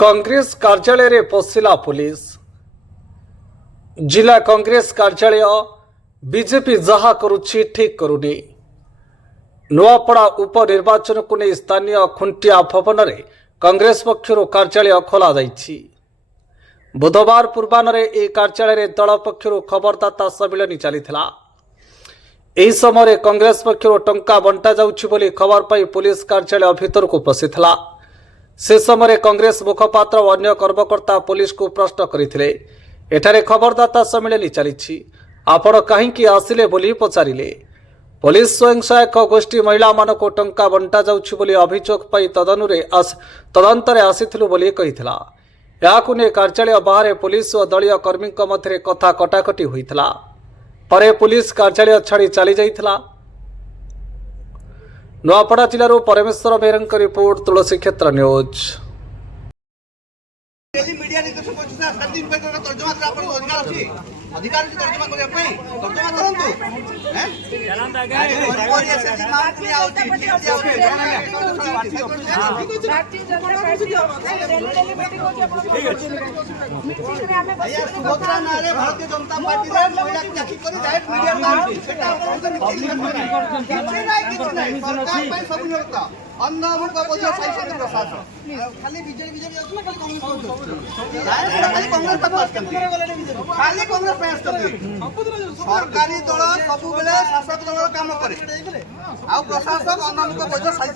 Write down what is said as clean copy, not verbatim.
कांग्रेस कार्यालय रे पशिला पुलिस। जिला कांग्रेस कार्यालय बीजेपी जहा करुछि ठीक करुनी। नुआपड़ा उपनिर्वाचन को नहीं स्थानीय खुंटिया भवन में कांग्रेस पक्षर कार्यालय खोल जाइछि। बुधवार पूर्वाह्न ए कार्यालय दल पक्षर खबरदाता सम्मिलन चलीथिला। एही समय कांग्रेस पक्षर टंका बंटा जाउछि बोली खबर पाई पुलिस कार्यालय भीतर को पशिथिला। से समय कांग्रेस मुखपात्र और अन्य कर्मकर्ता पुलिस को प्रश्न करथिले। एठारे खबरदाता सम्मिलन चली आपण कहीं आसिले बोली पचारिले। पुलिस स्वयं सहायक गोष्ठी महिला मान को टंका बंटा जाउछि बोली अभियोग पाई तदंतरे आसिथिलु बोली कहिथिला। याकु ने कार्यालय बाहर पुलिस और दलीय कर्मी मध्य कथा कटाकटी होइथिला। परे पुलिस कार्यालय छाड़ी चली जाइथिला। नुआपड़ा जिलूर परमेश्वर बेहरा रिपोर्ट तुलसी क्षेत्र न्यूज। मीडिया निर्देशक अछि सर 7 दिन पर तर्जुमा कर आपन अधिकार अछि तर्जुमा करे पे तर्जुमा करंतु हैं चलान आगे और ऐसे दिमाग में आउती सुभद्रा नारे भारतीय जनता पार्टी रे महिला को जाकी करी डायरेक्ट मीडिया में सेटा किछ नहीं सरकार पे सब होता अन्नमु का बोझा साइड प्रशासन खाली बीजेपी अछि ना खाली कांग्रेस कांग्रेस प्रयास सरकारी दल सब बेले शासक दल काम करे आ प्रशासक अन्नमु का बोझा साइड